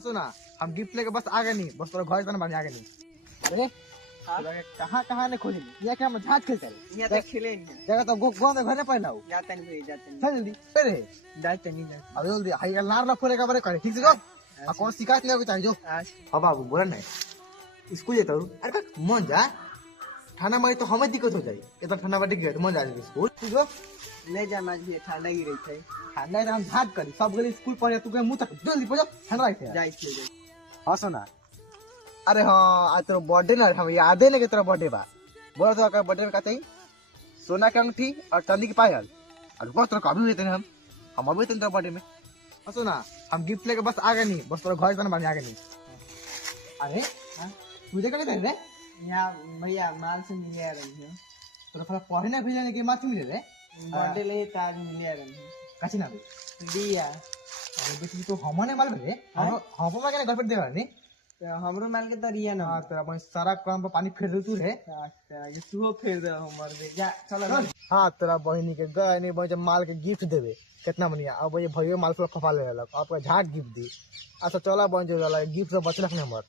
सुना हम गिफ्ट लेके बस आगे नहीं, बस थोड़ा घर बने आगे नहीं। अरे कहाँ कहाँ ने खोजी ये क्या हम झाट खेलते हैं यहाँ तक खेले नहीं जगह तो गो में घरे पहना हो जाता नहीं भाई जाता नहीं चल जल्दी अरे जाता नहीं जाता अब जल्दी हाई नार ना फोड़े का बारे करे ठीक से जो आ कौन शिकायत नहीं होगी चाहिए जो आज हां बाबू बोला नहीं स्कूल जाता हूं अरे बस मन जा थाना में तो हमें दिक्कत हो जाए कितना थाना में दिक्कत मन जा स्कूल ठीक जो ले जा आज भी ठंडा ही रही थे ठंडा है हम झाट करी सब गली स्कूल पढ़े तू के मुंह तक जल्दी पहुंच ठंडा है जाई थे हां सुना अरे हाँ आज तेरा बर्थडे ना हम याद है ना कि तेरा बर्थडे बा बोला तो का बर्थडे में का चाहिए सोना की अंगूठी और चांदी की पायल और बस तेरा कभी हुए थे हम अभी तेरा बर्थडे में सुना हम गिफ्ट लेके बस आगे नहीं बस थोड़ा घर बने आगे नहीं अरे तुझे क्या कहते रे यहाँ भैया माल से मिले आ रही हूँ तोरा फला पढ़े ना भेजने के मात मिले रे बर्थडे ले ताज मिले आ रही हूँ काची ना दिया अरे बेटी तो हमने माल रे हम में क्या घर पे देगा नहीं तो हमरो माल के तरिया ना हां तेरा मैं सारा काम पे पानी फेर दे तू रे ये तू फेर दे हमर दे जा चलो हाँ तेरा बहनी के गए नहीं बहन माल के गिफ्ट देवे कितना बढ़िया अब ये भैया माल को खपा ले लक आपका झाट गिफ्ट दी अच्छा चला बहन जो गिफ्ट से बचलक नहीं हमर